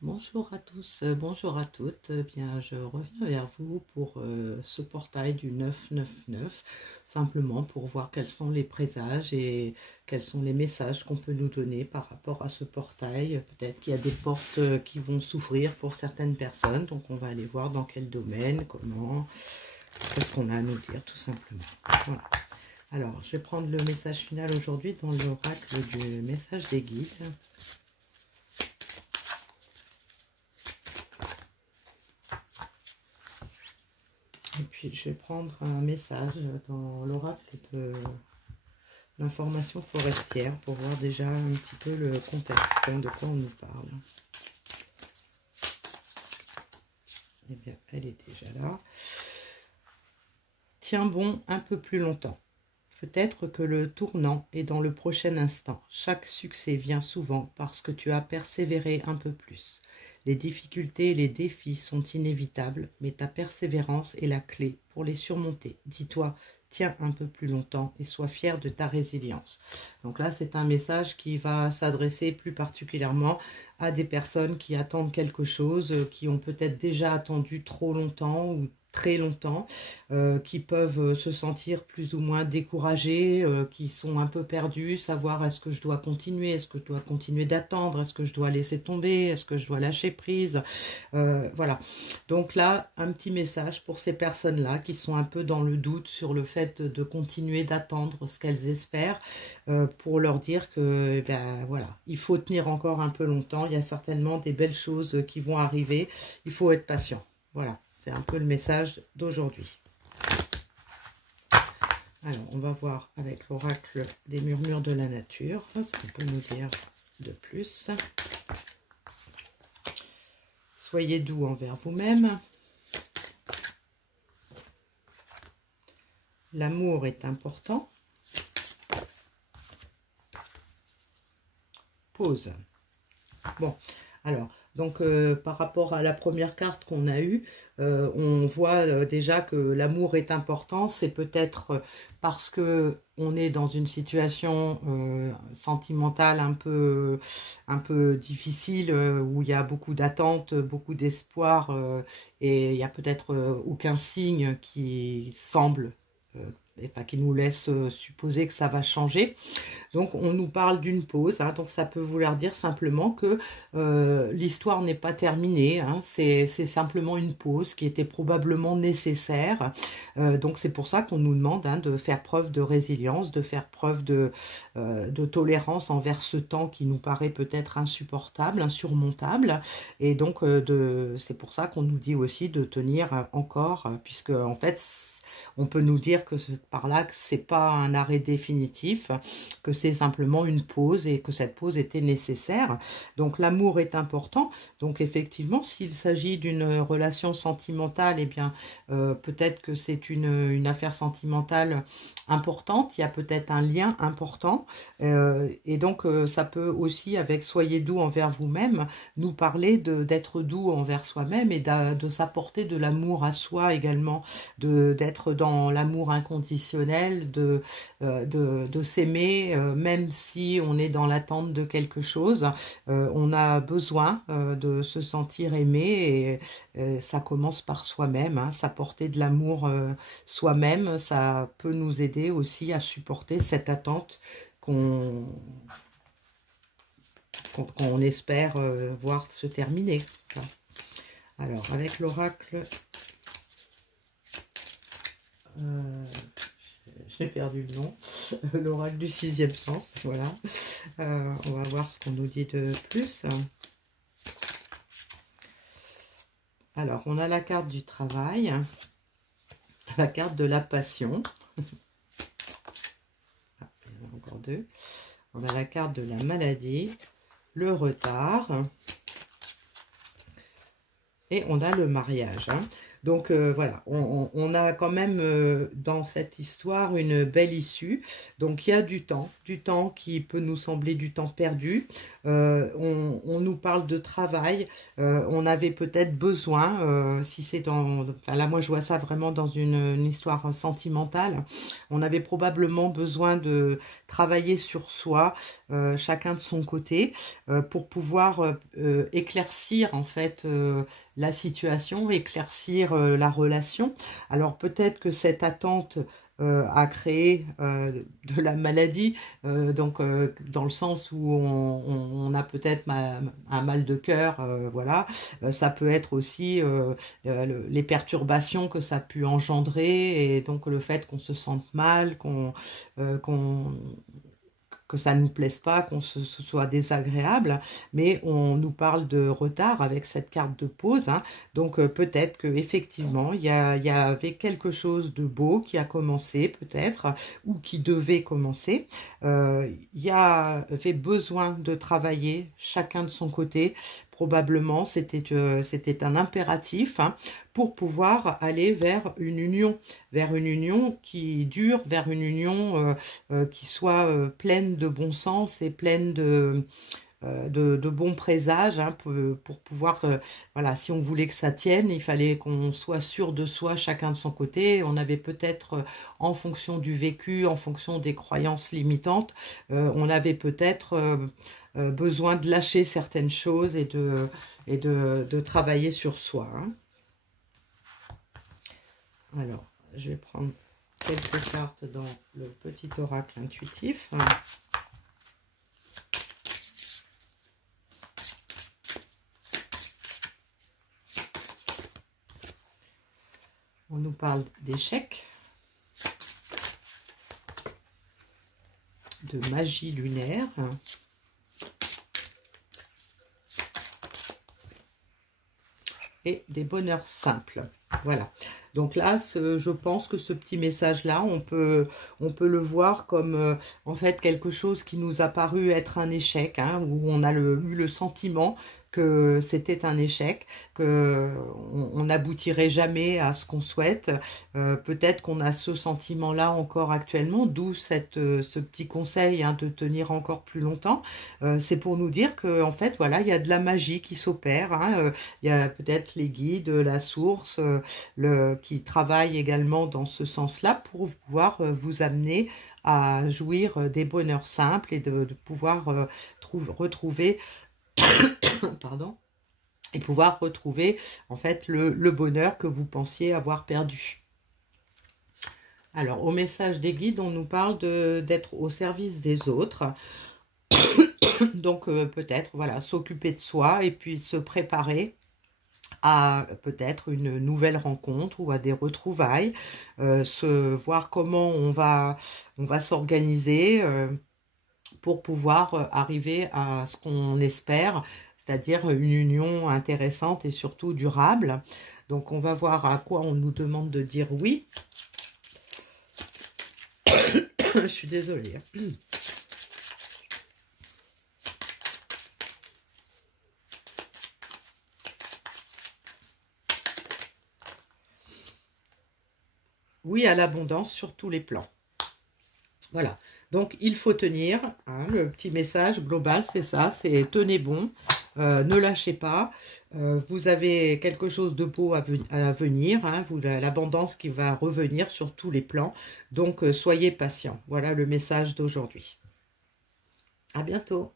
Bonjour à tous, bonjour à toutes. Bien, je reviens vers vous pour ce portail du 999, simplement pour voir quels sont les présages et quels sont les messages qu'on peut nous donner par rapport à ce portail. Peut-être qu'il y a des portes qui vont s'ouvrir pour certaines personnes, donc on va aller voir dans quel domaine, comment, qu'est-ce qu'on a à nous dire tout simplement. Voilà. Alors, je vais prendre le message final aujourd'hui dans l'oracle du message des guides. Et puis, je vais prendre un message dans l'oracle de l'information forestière pour voir déjà un petit peu le contexte, de quoi on nous parle. Eh bien, elle est déjà là. Tiens bon un peu plus longtemps. Peut-être que le tournant est dans le prochain instant. Chaque succès vient souvent parce que tu as persévéré un peu plus. Les difficultés et les défis sont inévitables, mais ta persévérance est la clé pour les surmonter. Dis-toi, tiens un peu plus longtemps et sois fier de ta résilience. Donc là, c'est un message qui va s'adresser plus particulièrement à des personnes qui attendent quelque chose, qui ont peut-être déjà attendu trop longtemps ou très longtemps, qui peuvent se sentir plus ou moins découragés, qui sont un peu perdus, savoir est-ce que je dois continuer, est-ce que je dois continuer d'attendre, est-ce que je dois laisser tomber, est-ce que je dois lâcher prise, voilà. Donc là, un petit message pour ces personnes-là qui sont un peu dans le doute sur le fait de continuer d'attendre ce qu'elles espèrent, pour leur dire que, eh ben, voilà, il faut tenir encore un peu longtemps, il y a certainement des belles choses qui vont arriver, il faut être patient, voilà. C'est un peu le message d'aujourd'hui. Alors, on va voir avec l'oracle des murmures de la nature ce qu'on peut nous dire de plus. Soyez doux envers vous-même. L'amour est important. Pause. Bon, alors, donc par rapport à la première carte qu'on a eue, on voit déjà que l'amour est important. C'est peut-être parce que on est dans une situation sentimentale un peu difficile, où il y a beaucoup d'attentes, beaucoup d'espoir, et il n'y a peut-être aucun signe qui semble, et pas qui nous laisse supposer que ça va changer. Donc on nous parle d'une pause, hein, donc ça peut vouloir dire simplement que l'histoire n'est pas terminée, hein, c'est simplement une pause qui était probablement nécessaire. Donc c'est pour ça qu'on nous demande, hein, de faire preuve de résilience, de faire preuve de tolérance envers ce temps qui nous paraît peut-être insupportable, insurmontable. Et donc c'est pour ça qu'on nous dit aussi de tenir encore, puisque en fait on peut nous dire que par là que c'est pas un arrêt définitif, que c'est simplement une pause et que cette pause était nécessaire. Donc l'amour est important. Donc effectivement, s'il s'agit d'une relation sentimentale, eh bien peut-être que c'est une affaire sentimentale importante. Il y a peut-être un lien important. Et donc ça peut aussi, avec soyez doux envers vous-même, nous parler d'être doux envers soi-même et de s'apporter de l'amour à soi également, d'être dans l'amour inconditionnel, de s'aimer, même si on est dans l'attente de quelque chose. On a besoin de se sentir aimé, et ça commence par soi-même, hein, s'apporter de l'amour soi-même, ça peut nous aider aussi à supporter cette attente qu'on espère voir se terminer. Alors, avec l'oracle, j'ai perdu le nom, l'oracle du sixième sens, voilà. On va voir ce qu'on nous dit de plus. Alors, on a la carte du travail, la carte de la passion. Ah, il y en a encore deux. On a la carte de la maladie, le retard, et on a le mariage, hein. Donc voilà, on a quand même dans cette histoire une belle issue. Donc il y a du temps qui peut nous sembler du temps perdu. On nous parle de travail. On avait peut-être besoin, si c'est enfin là moi je vois ça vraiment dans une histoire sentimentale. On avait probablement besoin de travailler sur soi, chacun de son côté, pour pouvoir éclaircir en fait la situation, éclaircir la relation. Alors peut-être que cette attente a créé de la maladie, donc dans le sens où on a peut-être un mal de cœur, voilà. Ça peut être aussi les perturbations que ça a pu engendrer, et donc le fait qu'on se sente mal, que ça ne nous plaise pas, ce soit désagréable, mais on nous parle de retard avec cette carte de pause, hein. Donc peut-être qu'effectivement, il y avait quelque chose de beau qui a commencé peut-être, ou qui devait commencer. Il y avait besoin de travailler chacun de son côté. Probablement, c'était un impératif, hein, pour pouvoir aller vers une union qui dure, vers une union qui soit pleine de bon sens et pleine de bons présages, hein, pour pouvoir, voilà, si on voulait que ça tienne, il fallait qu'on soit sûr de soi, chacun de son côté. On avait peut-être, en fonction du vécu, en fonction des croyances limitantes, on avait peut-être besoin de lâcher certaines choses et de travailler sur soi, hein. Alors, je vais prendre quelques cartes dans le petit oracle intuitif. On nous parle d'échecs, de magie lunaire, et des bonheurs simples. Voilà. Donc là, je pense que ce petit message-là, on peut le voir comme en fait quelque chose qui nous a paru être un échec, hein, où on a eu le sentiment que c'était un échec, qu'on n'aboutirait jamais à ce qu'on souhaite. Peut-être qu'on a ce sentiment-là encore actuellement, d'où ce petit conseil, hein, de tenir encore plus longtemps. C'est pour nous dire que en fait, voilà, il y a de la magie qui s'opère, hein. Il y a peut-être les guides, la source, qui travaillent également dans ce sens-là pour pouvoir vous amener à jouir des bonheurs simples et de pouvoir retrouver pardon, et pouvoir retrouver en fait le bonheur que vous pensiez avoir perdu. Alors, au message des guides, on nous parle d'être au service des autres. Donc, peut-être, voilà, s'occuper de soi et puis se préparer à peut-être une nouvelle rencontre ou à des retrouvailles, voir comment on va s'organiser pour pouvoir arriver à ce qu'on espère, c'est-à-dire une union intéressante et surtout durable. Donc on va voir à quoi on nous demande de dire oui. Je suis désolée. Oui à l'abondance sur tous les plans. Voilà. Donc, il faut tenir, hein, le petit message global, c'est ça, c'est tenez bon, ne lâchez pas, vous avez quelque chose de beau à venir, hein, l'abondance qui va revenir sur tous les plans, donc soyez patients. Voilà le message d'aujourd'hui. À bientôt.